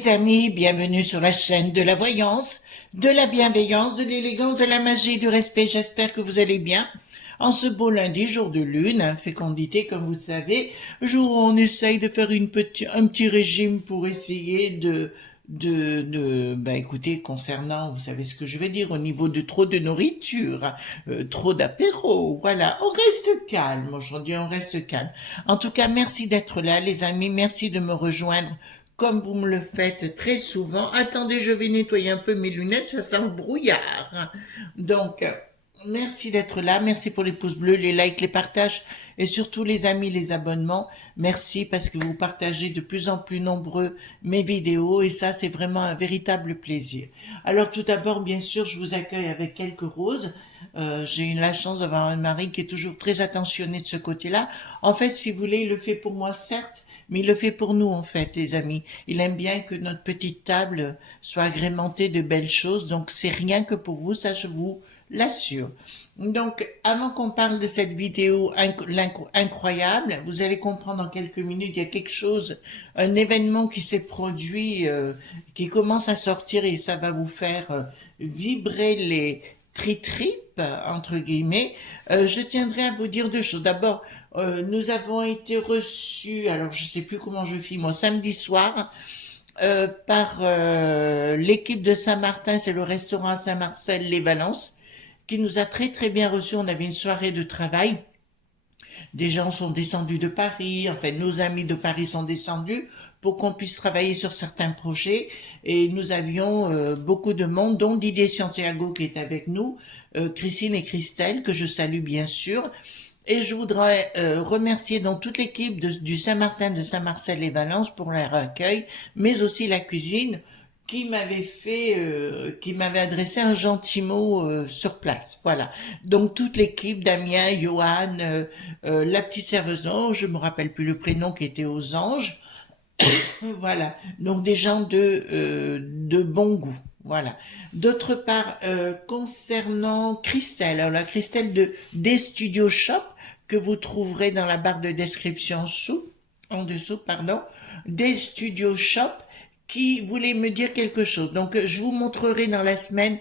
les amis, bienvenue sur la chaîne de la voyance, de la bienveillance, de l'élégance, de la magie, du respect. J'espère que vous allez bien. En ce beau lundi, jour de lune, fécondité comme vous savez, jour où on essaye de faire un petit régime pour essayer écoutez, concernant, vous savez ce que je vais dire, au niveau de trop de nourriture, trop d'apéro, voilà, on reste calme aujourd'hui, on reste calme. En tout cas, merci d'être là, les amis, merci de me rejoindre comme vous me le faites très souvent. Attendez, je vais nettoyer un peu mes lunettes, ça sent le brouillard. Donc, merci d'être là, merci pour les pouces bleus, les likes, les partages et surtout les amis, les abonnements. Merci parce que vous partagez de plus en plus nombreux mes vidéos et ça c'est vraiment un véritable plaisir. Alors tout d'abord, bien sûr, je vous accueille avec quelques roses. J'ai eu la chance d'avoir un mari qui est toujours très attentionné de ce côté-là. En fait, si vous voulez, il le fait pour moi, certes, mais il le fait pour nous, en fait, les amis. Il aime bien que notre petite table soit agrémentée de belles choses, donc c'est rien que pour vous, ça je vous l'assure. Donc, avant qu'on parle de cette vidéo incroyable, vous allez comprendre en quelques minutes, il y a quelque chose, un événement qui s'est produit, qui commence à sortir et ça va vous faire vibrer les tri-tripes, entre guillemets. Je tiendrai à vous dire deux choses. D'abord, nous avons été reçus, alors je sais plus comment je filme, moi, samedi soir, par l'équipe de Saint-Martin, c'est le restaurant à Saint-Marcel-les-Valences, qui nous a très très bien reçus. On avait une soirée de travail. Des gens sont descendus de Paris, en fait nos amis de Paris sont descendus pour qu'on puisse travailler sur certains projets et nous avions beaucoup de monde, dont Didier Santiago qui est avec nous, Christine et Christelle que je salue bien sûr. Et je voudrais remercier donc toute l'équipe du Saint-Martin, de Saint-Marcel et Valence pour leur accueil, mais aussi la cuisine qui m'avait adressé un gentil mot sur place. Voilà. Donc toute l'équipe, Damien, Johan, la petite serveuse, non, je me rappelle plus le prénom qui était aux anges. Voilà. Donc des gens de bon goût. Voilà. D'autre part, concernant Christelle, alors la Christelle des Studios Shop que vous trouverez dans la barre de description en dessous, pardon, des Studios Shop qui voulait me dire quelque chose. Donc, je vous montrerai dans la semaine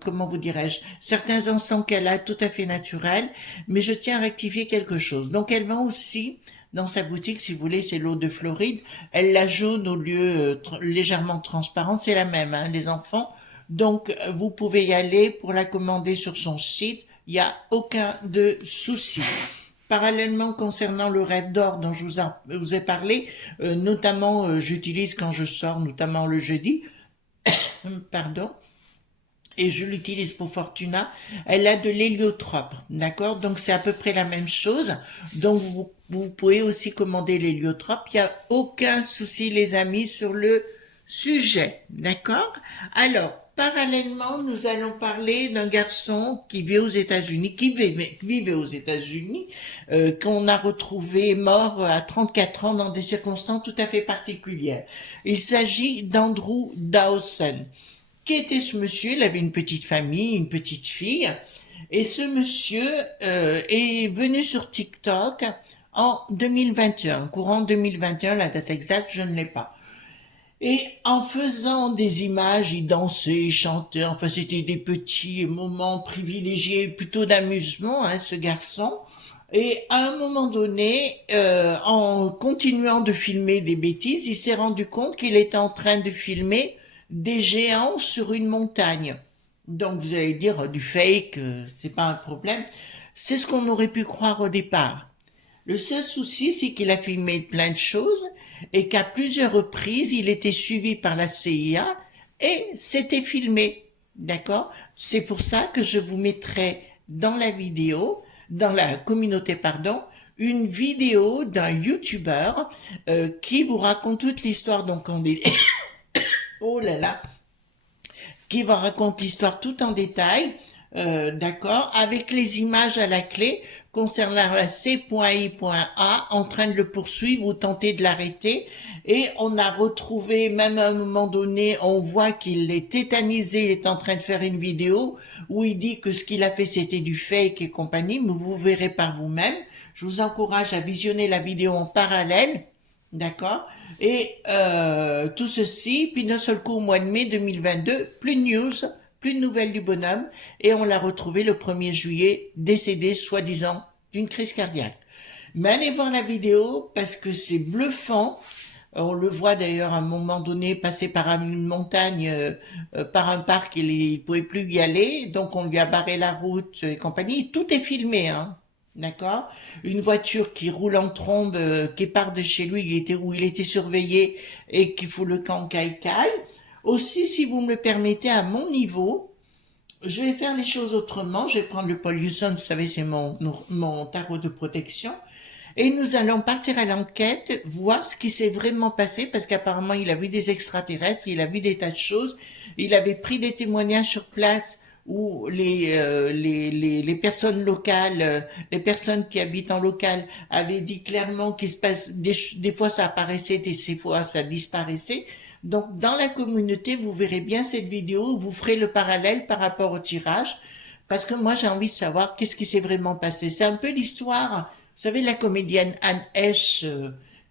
comment vous dirais-je, certains encens qu'elle a tout à fait naturels, mais je tiens à rectifier quelque chose. Donc, elle vend aussi dans sa boutique, si vous voulez, c'est l'eau de Floride. Elle la jaune au lieu légèrement transparente, c'est la même, hein, les enfants. Donc, vous pouvez y aller pour la commander sur son site. Il n'y a aucun de souci. Parallèlement, concernant le rêve d'or dont je vous ai parlé, notamment, j'utilise quand je sors, notamment le jeudi, pardon, et je l'utilise pour Fortuna, elle a de l'héliotrope, d'accord? Donc c'est à peu près la même chose. Donc vous pouvez aussi commander l'héliotrope, il n'y a aucun souci les amis sur le sujet, d'accord? Alors, parallèlement, nous allons parler d'un garçon qui vit aux États-Unis, qui vivait aux États-Unis, qu'on a retrouvé mort à 34 ans dans des circonstances tout à fait particulières. Il s'agit d'Andrew Dawson. Qui était ce monsieur? Il avait une petite famille, une petite fille, et ce monsieur est venu sur TikTok en 2021, courant 2021, la date exacte, je ne l'ai pas. Et en faisant des images, il dansait, il chantait, enfin c'était des petits moments privilégiés, plutôt d'amusement, hein, ce garçon. Et à un moment donné, en continuant de filmer des bêtises, il s'est rendu compte qu'il était en train de filmer des géants sur une montagne. Donc vous allez dire du fake, c'est pas un problème. C'est ce qu'on aurait pu croire au départ. Le seul souci, c'est qu'il a filmé plein de choses et qu'à plusieurs reprises, il était suivi par la CIA et c'était filmé. D'accord? C'est pour ça que je vous mettrai dans la vidéo, dans la communauté, pardon, une vidéo d'un YouTuber qui vous raconte toute l'histoire. Donc, on est... oh là là, qui va raconter l'histoire tout en détail, d'accord, avec les images à la clé concernant la C.I.A en train de le poursuivre ou tenter de l'arrêter. Et on a retrouvé, même à un moment donné, on voit qu'il est tétanisé, il est en train de faire une vidéo où il dit que ce qu'il a fait c'était du fake et compagnie, mais vous verrez par vous-même. Je vous encourage à visionner la vidéo en parallèle, d'accord? Et tout ceci, puis d'un seul coup, au mois de mai 2022, plus de news, plus de nouvelles du bonhomme, et on l'a retrouvé le 1er juillet, décédé, soi-disant, d'une crise cardiaque. Mais allez voir la vidéo, parce que c'est bluffant. On le voit d'ailleurs à un moment donné passer par une montagne, par un parc, il pouvait plus y aller, donc on lui a barré la route et compagnie. Tout est filmé, hein. D'accord? Une voiture qui roule en trombe, qui part de chez lui, où il était surveillé et qui fout le camp caille-caille. Aussi, si vous me le permettez, à mon niveau, je vais faire les choses autrement. Je vais prendre le Paul Hewson, vous savez, c'est mon tarot de protection. Et nous allons partir à l'enquête, voir ce qui s'est vraiment passé, parce qu'apparemment il a vu des extraterrestres, il a vu des tas de choses, il avait pris des témoignages sur place où les personnes locales, les personnes qui habitent en local avaient dit clairement qu'il se passe, des fois ça apparaissait, des fois ça disparaissait. Donc dans la communauté, vous verrez bien cette vidéo, vous ferez le parallèle par rapport au tirage, parce que moi j'ai envie de savoir qu'est-ce qui s'est vraiment passé. C'est un peu l'histoire, vous savez, la comédienne Anne Heche,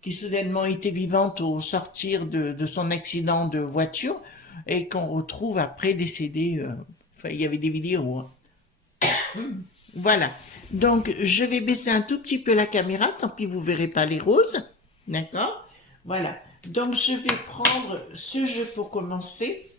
qui soudainement était vivante au sortir de son accident de voiture et qu'on retrouve après décédée. Enfin, il y avait des vidéos, hein. Voilà. Donc, je vais baisser un tout petit peu la caméra, tant pis vous verrez pas les roses. D'accord? Voilà. Donc, je vais prendre ce jeu pour commencer.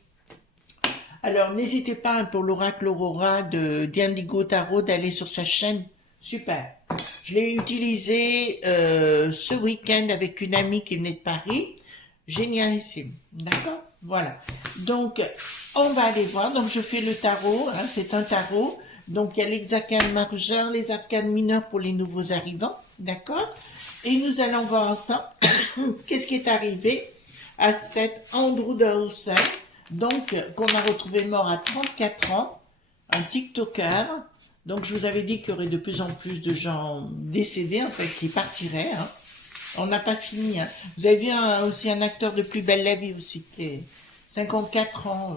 Alors, n'hésitez pas, hein, pour l'oracle Aurora d'Indigo Tarot d'aller sur sa chaîne. Super. Je l'ai utilisé ce week-end avec une amie qui venait de Paris. Génialissime. D'accord? Voilà. Donc, on va aller voir. Donc, je fais le tarot. Hein, c'est un tarot. Donc, il y a les arcanes majeurs, les arcanes mineurs pour les nouveaux arrivants. D'accord? Et nous allons voir ensemble qu'est-ce qui est arrivé à cet Andrew Dawson, donc, qu'on a retrouvé mort à 34 ans, un TikToker. Donc, je vous avais dit qu'il y aurait de plus en plus de gens décédés, en fait, qui partiraient. Hein. On n'a pas fini. Hein. Vous avez vu aussi un acteur de Plus belle la vie aussi, qui est 54 ans.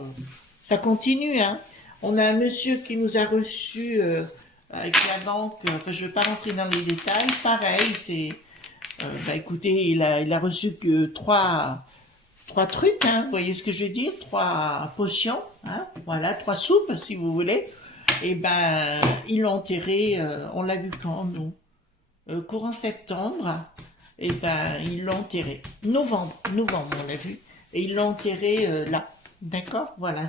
Ça continue. Hein. On a un monsieur qui nous a reçus avec la banque. Enfin, je ne vais pas rentrer dans les détails. Pareil, c'est... écoutez, il a reçu que trois trucs, hein, vous voyez ce que je veux dire, 3 potions, hein, voilà, 3 soupes, si vous voulez. Et ben, ils l'ont enterré, on l'a vu quand, nous courant septembre, et ben, ils l'ont enterré. Novembre, on l'a vu. Et ils l'ont enterré là, d'accord, voilà.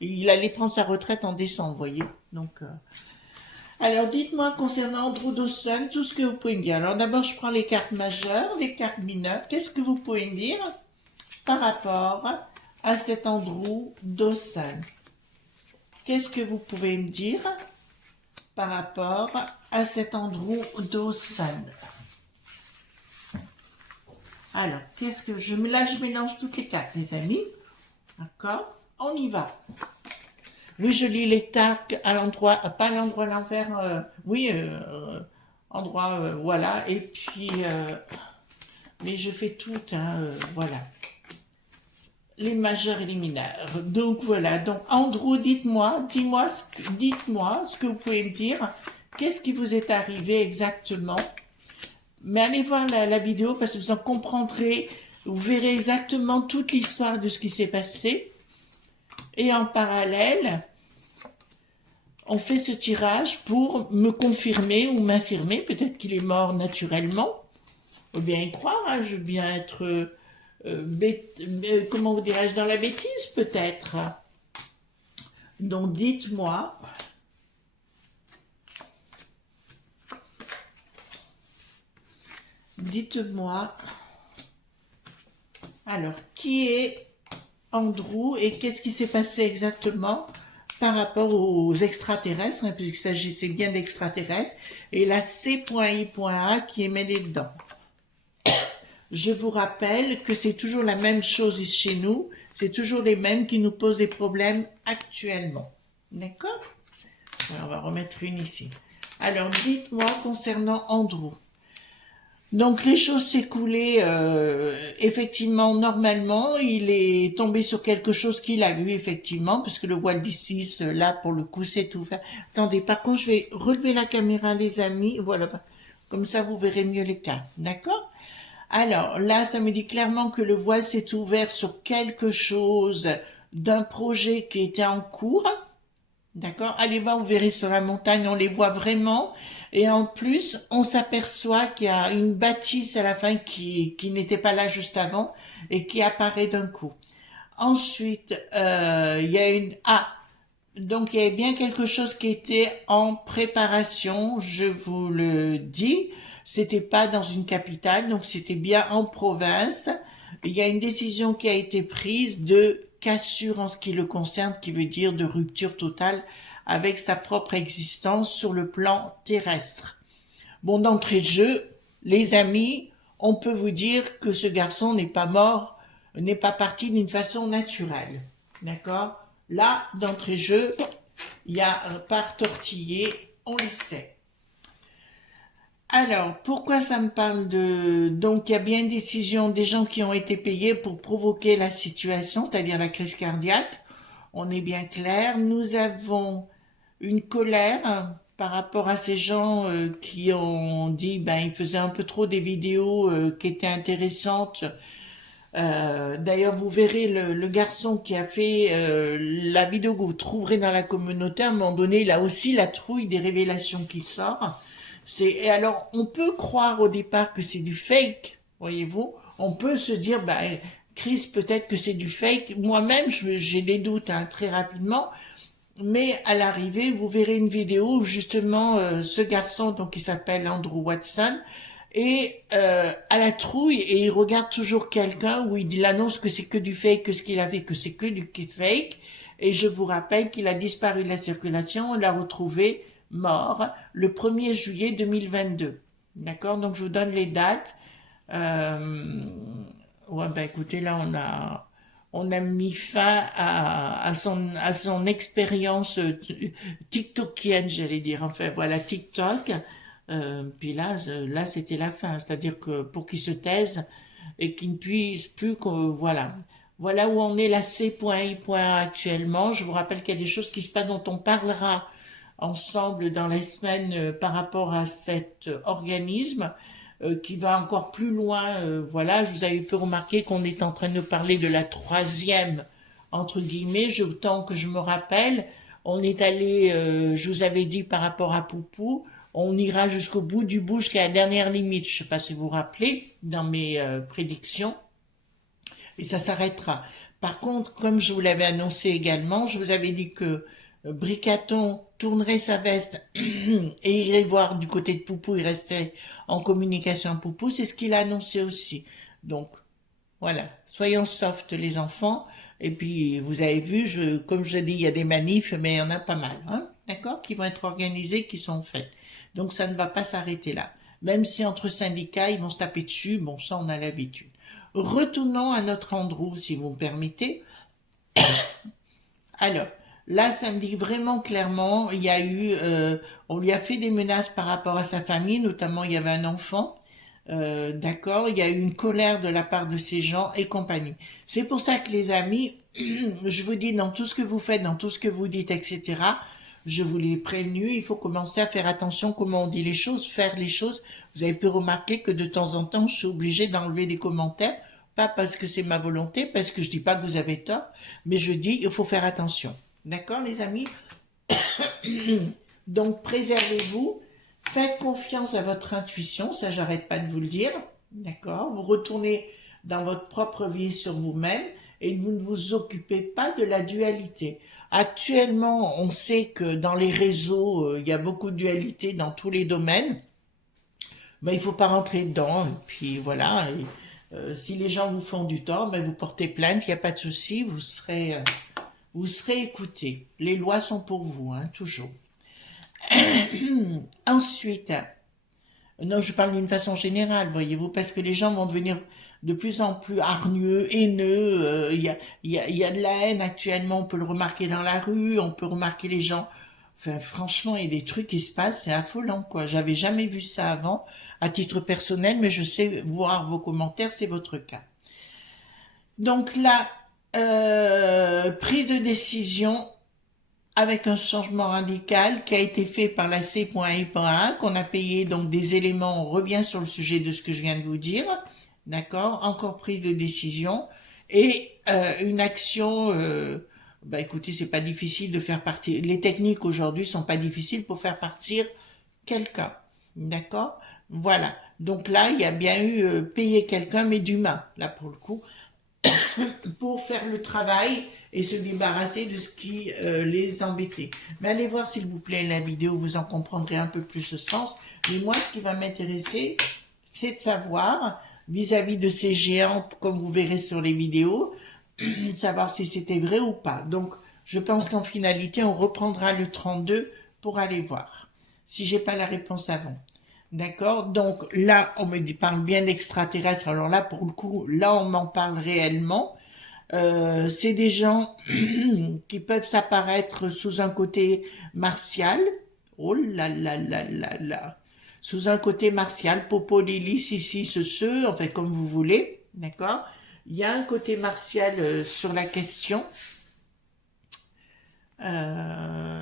Il allait prendre sa retraite en décembre, vous voyez. Donc, alors, dites-moi concernant Andrew Dawson, tout ce que vous pouvez me dire. Alors, d'abord, je prends les cartes majeures, les cartes mineures. Qu'est-ce que vous pouvez me dire par rapport à cet Andrew Dawson? Qu'est-ce que vous pouvez me dire par rapport à cet Andrew Dawson? Alors, là, je mélange toutes les cartes, les amis. D'accord? On y va. Lui, je lis les cartes à l'endroit, pas à l'endroit à l'envers, endroit, voilà. Et puis, mais je fais tout, hein, voilà. Les majeurs et les mineurs. Donc voilà. Donc Andrew, dites-moi ce que vous pouvez me dire. Qu'est-ce qui vous est arrivé exactement? Mais allez voir la vidéo parce que vous en comprendrez. Vous verrez exactement toute l'histoire de ce qui s'est passé. Et en parallèle, on fait ce tirage pour me confirmer ou m'infirmer. Peut-être qu'il est mort naturellement. Faut bien y croire. Hein, je veux bien être... comment vous dirais-je, dans la bêtise peut-être. Donc dites-moi, alors qui est Andrew et qu'est-ce qui s'est passé exactement par rapport aux extraterrestres, hein, puisqu'il s'agissait bien d'extraterrestres, et la C.I.A qui est mêlée dedans. Je vous rappelle que c'est toujours la même chose chez nous, c'est toujours les mêmes qui nous posent des problèmes actuellement. D'accord? On va remettre une ici. Alors, dites-moi concernant Andrew. Donc, les choses s'écoulaient, effectivement, normalement, il est tombé sur quelque chose qu'il a vu, effectivement, parce que le Walt Disney, là, pour le coup, c'est ouvert. Attendez, par contre, je vais relever la caméra, les amis, voilà, comme ça, vous verrez mieux les cartes, d'accord? Alors là, ça me dit clairement que le voile s'est ouvert sur quelque chose d'un projet qui était en cours. D'accord? Allez voir, vous verrez sur la montagne, on les voit vraiment. Et en plus, on s'aperçoit qu'il y a une bâtisse à la fin qui n'était pas là juste avant et qui apparaît d'un coup. Ensuite, il y a une... Ah, donc il y avait bien quelque chose qui était en préparation, je vous le dis. C'était pas dans une capitale, donc c'était bien en province. Il y a une décision qui a été prise de cassure en ce qui le concerne, qui veut dire de rupture totale avec sa propre existence sur le plan terrestre. Bon, d'entrée de jeu, les amis, on peut vous dire que ce garçon n'est pas mort, n'est pas parti d'une façon naturelle. D'accord? Là, d'entrée de jeu, il y a un part tortillé, on le sait. Alors, pourquoi ça me parle de... Donc, il y a bien une décision des gens qui ont été payés pour provoquer la situation, c'est-à-dire la crise cardiaque. On est bien clair. Nous avons une colère par rapport à ces gens qui ont dit ben ils faisaient un peu trop des vidéos qui étaient intéressantes. D'ailleurs, vous verrez le garçon qui a fait la vidéo que vous trouverez dans la communauté. À un moment donné, il a aussi la trouille des révélations qui sortent. Et alors, on peut croire au départ que c'est du fake, voyez-vous. On peut se dire, ben, Chris, peut-être que c'est du fake. Moi-même, j'ai des doutes hein, très rapidement. Mais à l'arrivée, vous verrez une vidéo où justement ce garçon, donc il s'appelle Andrew Watson, et à la trouille et il regarde toujours quelqu'un où il annonce que c'est que du fake, que ce qu'il avait, que c'est que du fake. Et je vous rappelle qu'il a disparu de la circulation, on l'a retrouvé mort le 1er juillet 2022. D'accord? Donc je vous donne les dates. Ouais, ben écoutez, là on a mis fin à son expérience TikTokienne, j'allais dire. Enfin voilà, TikTok. Puis là c'était la fin. C'est-à-dire que pour qu'il se taise et qu'il ne puisse plus que voilà. Voilà où on est la C.I. actuellement. Je vous rappelle qu'il y a des choses qui se passent dont on parlera ensemble dans les semaines par rapport à cet organisme qui va encore plus loin. Voilà, je vous avais pu remarquer qu'on est en train de parler de la troisième, entre guillemets, tant que je me rappelle. On est allé, je vous avais dit par rapport à Poupou, on ira jusqu'au bout du bout, jusqu'à la dernière limite. Je ne sais pas si vous vous rappelez, dans mes prédictions. Et ça s'arrêtera. Par contre, comme je vous l'avais annoncé également, je vous avais dit que Bricaton tournerait sa veste et irait voir du côté de Poupou, il restait en communication avec Poupou, c'est ce qu'il a annoncé aussi. Donc, voilà, soyons soft les enfants, et puis vous avez vu, comme je dis, il y a des manifs, mais il y en a pas mal, hein, d'accord, qui vont être organisés, qui sont faits. Donc ça ne va pas s'arrêter là. Même si entre syndicats, ils vont se taper dessus, bon ça on a l'habitude. Retournons à notre Andrew, si vous me permettez. Alors, là, ça me dit vraiment clairement, il y a eu, on lui a fait des menaces par rapport à sa famille, notamment il y avait un enfant, d'accord, il y a eu une colère de la part de ces gens et compagnie. C'est pour ça que les amis, je vous dis dans tout ce que vous faites, dans tout ce que vous dites, etc., je vous l'ai prévenu, il faut commencer à faire attention comment on dit les choses, faire les choses. Vous avez pu remarquer que de temps en temps, je suis obligée d'enlever des commentaires, pas parce que c'est ma volonté, parce que je dis pas que vous avez tort, mais je dis il faut faire attention. D'accord, les amis? Donc, préservez-vous, faites confiance à votre intuition, ça j'arrête pas de vous le dire, d'accord? Vous retournez dans votre propre vie sur vous-même et vous ne vous occupez pas de la dualité. Actuellement, on sait que dans les réseaux, il y a beaucoup de dualité dans tous les domaines. Ben, il faut pas rentrer dedans. Et puis voilà. Si les gens vous font du tort, ben, vous portez plainte, il n'y a pas de souci, vous serez écouté. Les lois sont pour vous, hein, toujours. Ensuite, non, je parle d'une façon générale, voyez-vous, parce que les gens vont devenir de plus en plus hargneux, haineux. Il y a de la haine actuellement, on peut le remarquer dans la rue, on peut remarquer les gens. Enfin, franchement, il y a des trucs qui se passent, c'est affolant, quoi. J'avais jamais vu ça avant, à titre personnel, mais je sais voir vos commentaires, c'est votre cas. Donc là, prise de décision avec un changement radical qui a été fait par la C.I.1, qu'on a payé donc des éléments, on revient sur le sujet de ce que je viens de vous dire, d'accord? Encore prise de décision et une action. Bah écoutez, c'est pas difficile de faire partir. Les techniques aujourd'hui sont pas difficiles pour faire partir quelqu'un, d'accord? Voilà. Donc là, il y a bien eu payer quelqu'un, mais d'humain, là pour le coup, pour faire le travail et se débarrasser de ce qui les embêtait. Mais allez voir s'il vous plaît la vidéo, vous en comprendrez un peu plus ce sens. Mais moi, ce qui va m'intéresser, c'est de savoir, vis-à-vis de ces géants, comme vous verrez sur les vidéos, de savoir si c'était vrai ou pas. Donc, je pense qu'en finalité, on reprendra le 32 pour aller voir, si j'ai pas la réponse avant. D'accord? Donc là, on me parle bien d'extraterrestres. Alors là, pour le coup, là, on m'en parle réellement. C'est des gens qui peuvent s'apparaître sous un côté martial. Oh là là là là là. Sous un côté martial, Popo, Lily, Sissi, ce, enfin comme vous voulez. D'accord? Il y a un côté martial sur la question. Euh,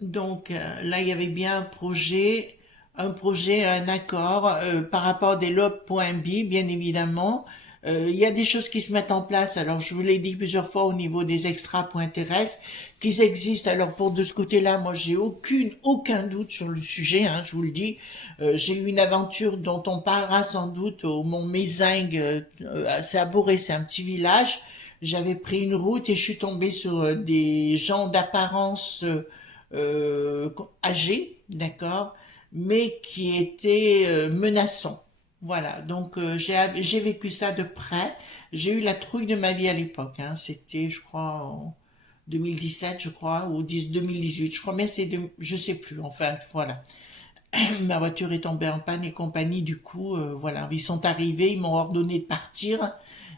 là, il y avait bien un projet, un accord par rapport des log.b, bien évidemment. Il y a des choses qui se mettent en place. Alors, je vous l'ai dit plusieurs fois au niveau des extra.terrestres, qu'ils existent. Alors, pour de ce côté-là, moi, j'ai aucun doute sur le sujet. Hein, je vous le dis. J'ai eu une aventure dont on parlera sans doute au Mont Mézingue. C'est à Boré, c'est un petit village. J'avais pris une route et je suis tombée sur des gens d'apparence âgés, d'accord, mais qui étaient menaçants. Voilà, donc j'ai vécu ça de près. J'ai eu la trouille de ma vie à l'époque. Hein. C'était, je crois, en 2017, je crois, ou 2018. Je crois, mais je sais plus. Enfin, voilà. Ma voiture est tombée en panne et compagnie. Du coup, voilà, ils sont arrivés, ils m'ont ordonné de partir.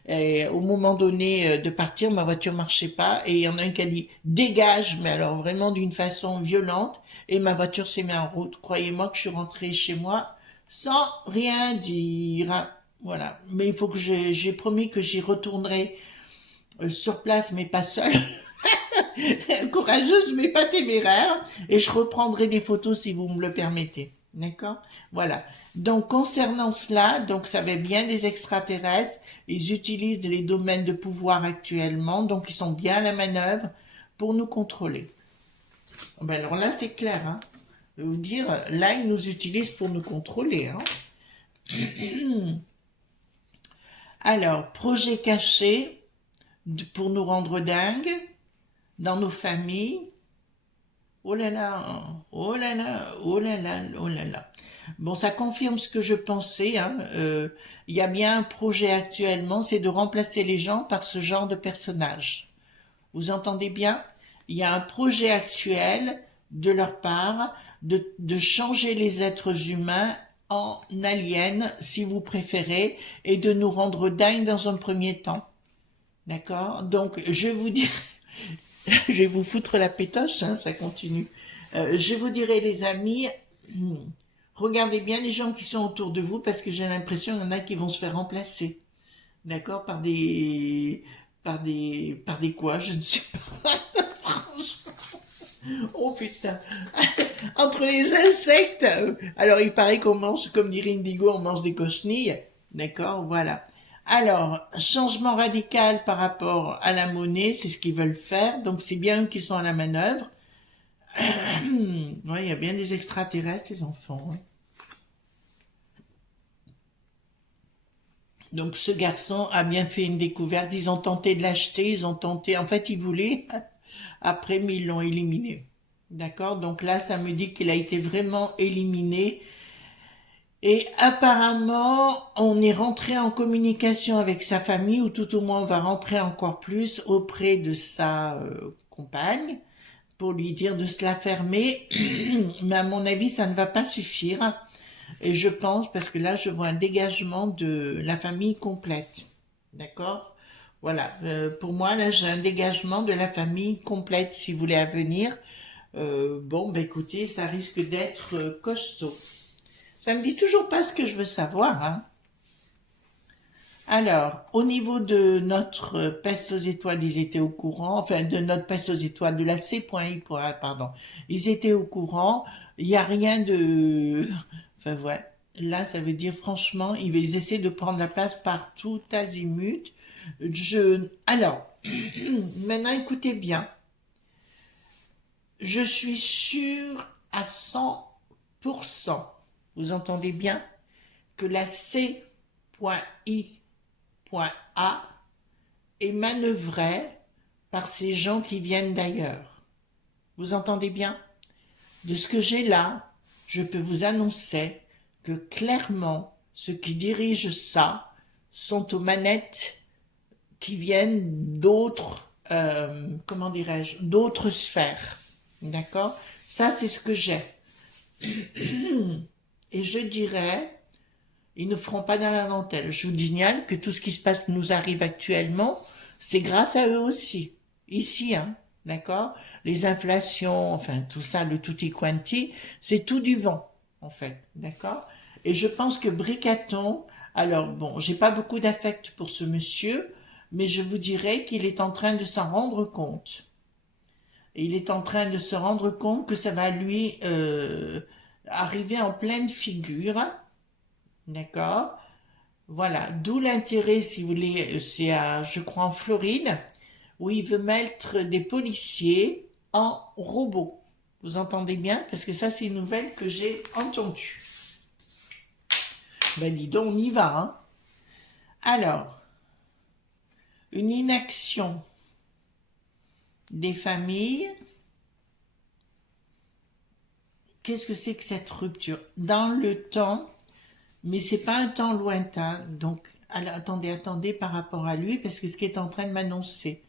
Et au moment donné de partir, ma voiture marchait pas et il y en a un qui a dit dégage, mais alors vraiment d'une façon violente. Et ma voiture s'est mise en route. Croyez-moi que je suis rentrée chez moi sans rien dire. Voilà. Mais il faut que j'ai promis que j'y retournerai sur place, mais pas seule. Courageuse, mais pas téméraire. Et je reprendrai des photos si vous me le permettez. D'accord? Voilà. Donc, concernant cela, donc ça va bien des extraterrestres. Ils utilisent les domaines de pouvoir actuellement. Donc, ils sont bien à la manœuvre pour nous contrôler. Ben alors là, c'est clair. Hein? Je vais vous dire, là, ils nous utilisent pour nous contrôler. Hein? Alors, projet caché pour nous rendre dingues dans nos familles. Oh là là, oh là là, oh là là, oh là là. Bon, ça confirme ce que je pensais. Hein. Il y a bien un projet actuellement, c'est de remplacer les gens par ce genre de personnage. Vous entendez bien? Il y a un projet actuel de leur part de changer les êtres humains en aliens, si vous préférez, et de nous rendre dingues dans un premier temps. D'accord? Donc, je vous dirai, je vais vous foutre la pétoche, hein, ça continue. Je vous dirai, les amis, regardez bien les gens qui sont autour de vous parce que j'ai l'impression qu'il y en a qui vont se faire remplacer. D'accord? Par des quoi? Je ne sais pas. Oh putain. Entre les insectes. Alors, il paraît qu'on mange, comme dirait Indigo, on mange des cochenilles. D'accord? Voilà. Alors, changement radical par rapport à la monnaie, c'est ce qu'ils veulent faire. Donc, c'est bien eux qui sont à la manœuvre. Ouais, il y a bien des extraterrestres, les enfants. Hein. Donc, ce garçon a bien fait une découverte. Ils ont tenté de l'acheter, ils ont tenté. En fait, ils voulaient. Après, mais ils l'ont éliminé. D'accord? Donc là, ça me dit qu'il a été vraiment éliminé. Et apparemment, on est rentré en communication avec sa famille, ou tout au moins on va rentrer encore plus auprès de sa compagne, pour lui dire de se la fermer. Mais à mon avis, ça ne va pas suffire. Et je pense, parce que là, je vois un dégagement de la famille complète. D'accord? Voilà. Pour moi, là, j'ai un dégagement de la famille complète, si vous voulez, à venir. Bon, ben écoutez, ça risque d'être costaud. Ça me dit toujours pas ce que je veux savoir, hein. Alors, au niveau de notre peste aux étoiles, ils étaient au courant, enfin de notre peste aux étoiles, de la C.I, pardon, ils étaient au courant, il n'y a rien de... Enfin, ouais, Là, ça veut dire franchement, ils essaient de prendre la place partout, azimut. Alors, maintenant écoutez bien. Je suis sûr à 100%, vous entendez bien, que la C.I.A est manœuvrée par ces gens qui viennent d'ailleurs. Vous entendez bien? De ce que j'ai là, je peux vous annoncer que clairement, ceux qui dirigent ça sont aux manettes qui viennent d'autres, comment dirais-je, d'autres sphères. D'accord? Ça, c'est ce que j'ai. Et je dirais, ils ne feront pas dans la dentelle. Je vous signale que tout ce qui se passe nous arrive actuellement, c'est grâce à eux aussi. Ici, hein. D'accord? Les inflations, enfin, tout ça, le tutti quanti, c'est tout du vent, en fait. D'accord? Et je pense que Bricaton, alors bon, j'ai pas beaucoup d'affect pour ce monsieur, mais je vous dirais qu'il est en train de s'en rendre compte. Et il est en train de se rendre compte que ça va lui arriver en pleine figure. D'accord? Voilà. D'où l'intérêt, si vous voulez, c'est je crois, en Floride, où il veut mettre des policiers en robots. Vous entendez bien? Parce que ça, c'est une nouvelle que j'ai entendue. Ben dis donc, on y va, hein? Alors, une inaction des familles. Qu'est-ce que c'est que cette rupture? Dans le temps, mais c'est pas un temps lointain, donc attendez par rapport à lui, parce que ce qui est en train de m'annoncer.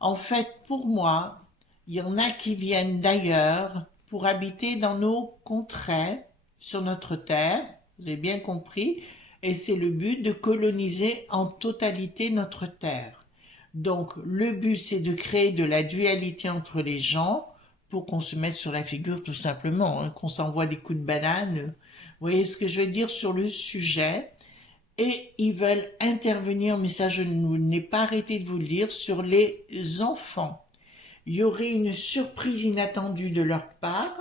En fait, pour moi, il y en a qui viennent d'ailleurs pour habiter dans nos contrées, sur notre terre, vous avez bien compris, et c'est le but de coloniser en totalité notre terre. Donc, le but, c'est de créer de la dualité entre les gens pour qu'on se mette sur la figure tout simplement, hein, qu'on s'envoie des coups de banane. Vous voyez ce que je veux dire sur le sujet? Et ils veulent intervenir, mais ça je n'ai pas arrêté de vous le dire, sur les enfants. Il y aurait une surprise inattendue de leur part.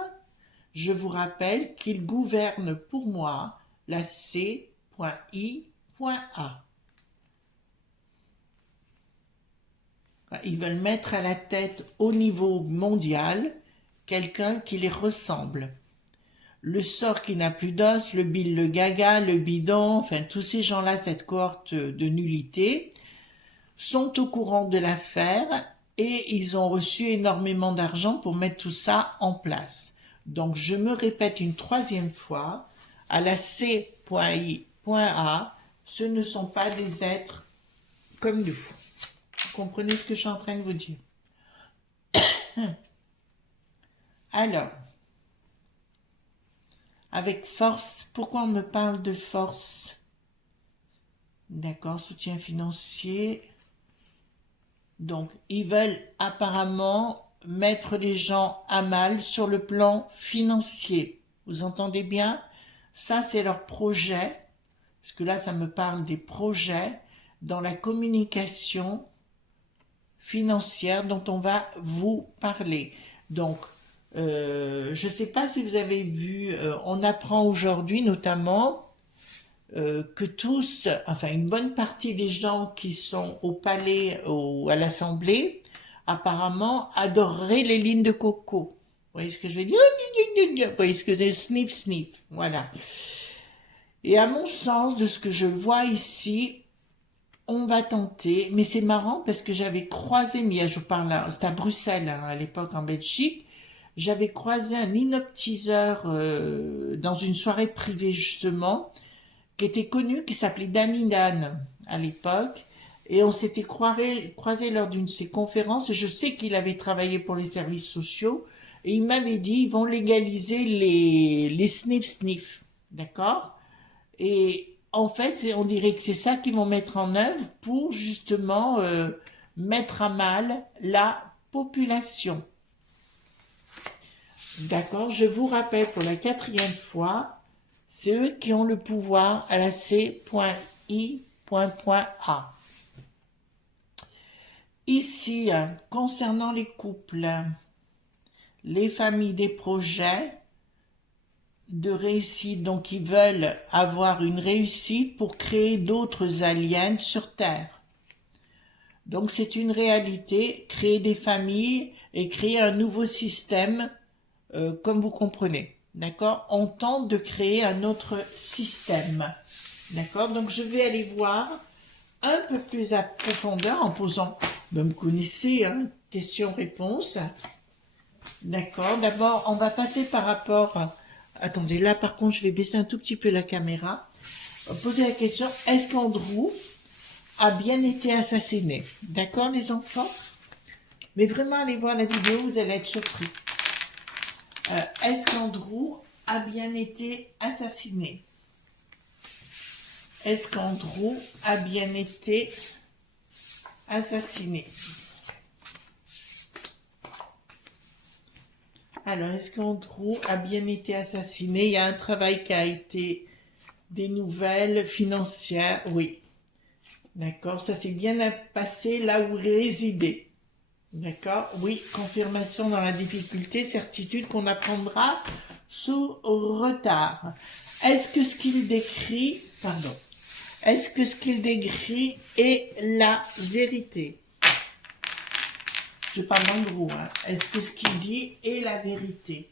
Je vous rappelle qu'ils gouvernent pour moi la C.I.A. Ils veulent mettre à la tête au niveau mondial quelqu'un qui les ressemble. Le sort qui n'a plus d'os, le Bill le Gaga, le bidon, enfin tous ces gens-là, cette cohorte de nullité, sont au courant de l'affaire et ils ont reçu énormément d'argent pour mettre tout ça en place. Donc je me répète une troisième fois, à la C.I.A, ce ne sont pas des êtres comme nous. Vous comprenez ce que je suis en train de vous dire? Alors, avec force, pourquoi on me parle de force? D'accord, soutien financier. Donc, ils veulent apparemment mettre les gens à mal sur le plan financier. Vous entendez bien? Ça, c'est leur projet. Parce que là, ça me parle des projets dans la communication financière dont on va vous parler. Donc, je ne sais pas si vous avez vu, on apprend aujourd'hui notamment que tous, enfin une bonne partie des gens qui sont au palais ou à l'Assemblée, apparemment adoreraient les lignes de coco. Vous voyez ce que je veux dire? Vous voyez ce que c'est? Sniff, sniff. Voilà. Et à mon sens, de ce que je vois ici, on va tenter, mais c'est marrant parce que j'avais croisé, mais je parle là, c'était à Bruxelles hein, à l'époque en Belgique, j'avais croisé un inoptiseur dans une soirée privée justement, qui était connu, qui s'appelait Danny Dan à l'époque, et on s'était croisé lors d'une de ses conférences, et je sais qu'il avait travaillé pour les services sociaux, et il m'avait dit, ils vont légaliser les sniff-sniff, d'accord? Et en fait, on dirait que c'est ça qu'ils vont mettre en œuvre pour justement mettre à mal la population. D'accord? Je vous rappelle pour la quatrième fois, c'est eux qui ont le pouvoir à la C.I.A. Ici, concernant les couples, les familles des projets, de réussite. Donc, ils veulent avoir une réussite pour créer d'autres aliens sur Terre. Donc, c'est une réalité, créer des familles et créer un nouveau système, comme vous comprenez. D'accord? On tente de créer un autre système. D'accord? Donc, je vais aller voir un peu plus à profondeur en posant, ben, vous connaissez, hein, question-réponse. D'accord. D'abord, on va passer par rapport à... Attendez, là, par contre, je vais baisser un tout petit peu la caméra. On va poser la question, est-ce qu'Andrew a bien été assassiné? D'accord, les enfants? Mais vraiment, allez voir la vidéo, vous allez être surpris. Est-ce qu'Andrew a bien été assassiné? Est-ce qu'Andrew a bien été assassiné? Alors, est-ce qu'Andrew a bien été assassiné? Il y a un travail qui a été... Des nouvelles financières, oui. D'accord, ça s'est bien passé là où il résidait. D'accord, oui, confirmation dans la difficulté, certitude qu'on apprendra sous retard. Est-ce que ce qu'il décrit, pardon, est-ce que ce qu'il décrit est la vérité? Je parle en gros, hein. Est-ce que ce qu'il dit est la vérité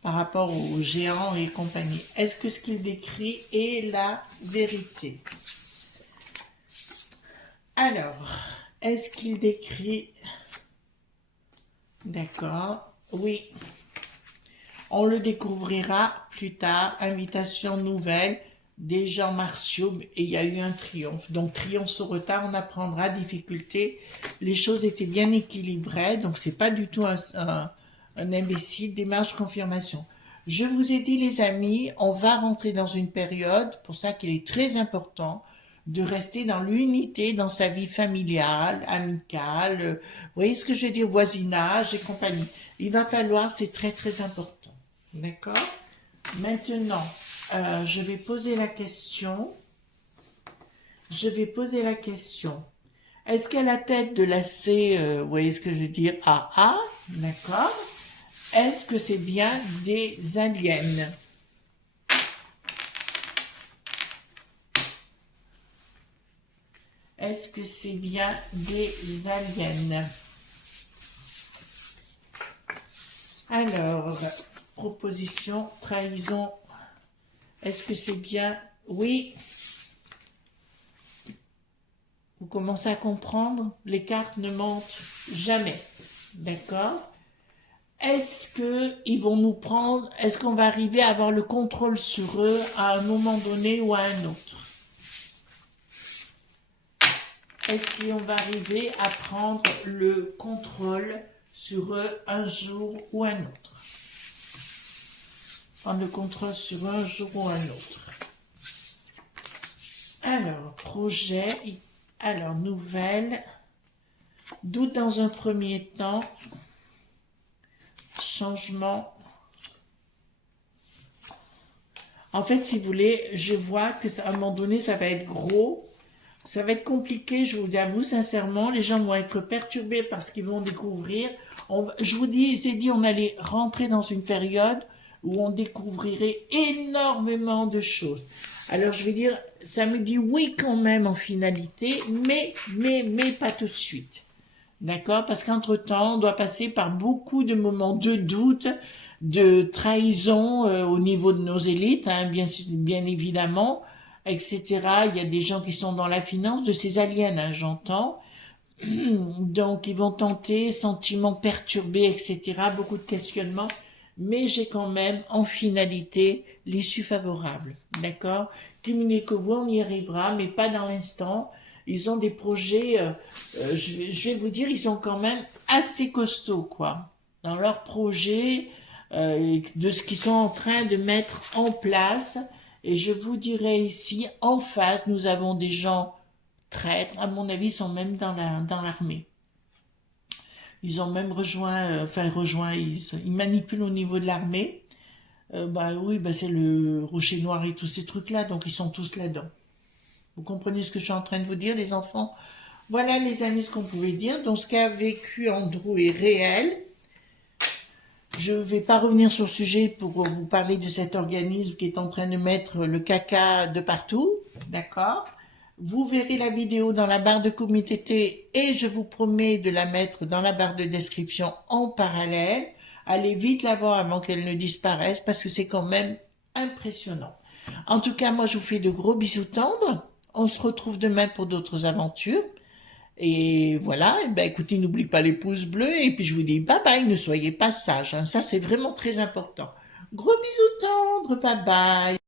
par rapport aux géants et compagnie? Est-ce que ce qu'il décrit est la vérité? Alors, est-ce qu'il décrit... D'accord, oui. On le découvrira plus tard. Invitation nouvelle des gens martiaux et il y a eu un triomphe. Donc, triomphe sur retard, on apprendra, difficulté. Les choses étaient bien équilibrées, donc c'est pas du tout un imbécile. Démarche confirmation. Je vous ai dit, les amis, on va rentrer dans une période, pour ça qu'il est très important de rester dans l'unité dans sa vie familiale, amicale, vous voyez ce que je veux dire, voisinage et compagnie. Il va falloir, c'est très très important. D'accord? Maintenant, je vais poser la question. Est-ce qu'à la tête de la C, vous voyez ce que je veux dire, AA, d'accord? Est-ce que c'est bien des aliens? Est-ce que c'est bien des aliens? Alors, proposition, trahison. Est-ce que c'est bien? Oui. Vous commencez à comprendre? Les cartes ne mentent jamais. D'accord? Est-ce qu'ils vont nous prendre? Est-ce qu'on va arriver à avoir le contrôle sur eux à un moment donné ou à un autre? Est-ce qu'on va arriver à prendre le contrôle sur eux un jour ou un autre? Prendre le contrôle sur eux un jour ou un autre. Alors, projet, alors, nouvelle, doute dans un premier temps, changement. En fait, si vous voulez, je vois que à un moment donné, ça va être gros. Ça va être compliqué, je vous avoue sincèrement. Les gens vont être perturbés parce qu'ils vont découvrir. Je vous dis, c'est dit, on allait rentrer dans une période où on découvrirait énormément de choses. Alors, je vais dire, ça me dit oui quand même en finalité, mais pas tout de suite. D'accord? Parce qu'entre-temps, on doit passer par beaucoup de moments de doute, de trahison au niveau de nos élites, hein, bien évidemment, etc. Il y a des gens qui sont dans la finance, de ces aliens, hein, j'entends. Donc, ils vont tenter, sentiments perturbés, etc. Beaucoup de questionnements. Mais j'ai quand même, en finalité, l'issue favorable. D'accord? Kimineko, on y arrivera, mais pas dans l'instant. Ils ont des projets, je vais vous dire, ils sont quand même assez costauds, quoi. Dans leurs projets, de ce qu'ils sont en train de mettre en place. Et je vous dirais ici, en face, nous avons des gens traîtres. À mon avis, ils sont même dans l'armée. Ils ont même rejoint, ils manipulent au niveau de l'armée. Oui, c'est le Rocher Noir et tous ces trucs-là, donc ils sont tous là-dedans. Vous comprenez ce que je suis en train de vous dire, les enfants? Voilà, les amis, ce qu'on pouvait dire. Donc, ce qu'a vécu Andrew est réel. Je vais pas revenir sur le sujet pour vous parler de cet organisme qui est en train de mettre le caca de partout, d'accord? Vous verrez la vidéo dans la barre de communauté et je vous promets de la mettre dans la barre de description en parallèle. Allez vite la voir avant qu'elle ne disparaisse parce que c'est quand même impressionnant. En tout cas, moi je vous fais de gros bisous tendres. On se retrouve demain pour d'autres aventures. Et voilà, et ben écoutez, n'oubliez pas les pouces bleus et puis je vous dis bye bye, ne soyez pas sages, hein, ça c'est vraiment très important. Gros bisous tendres, bye bye.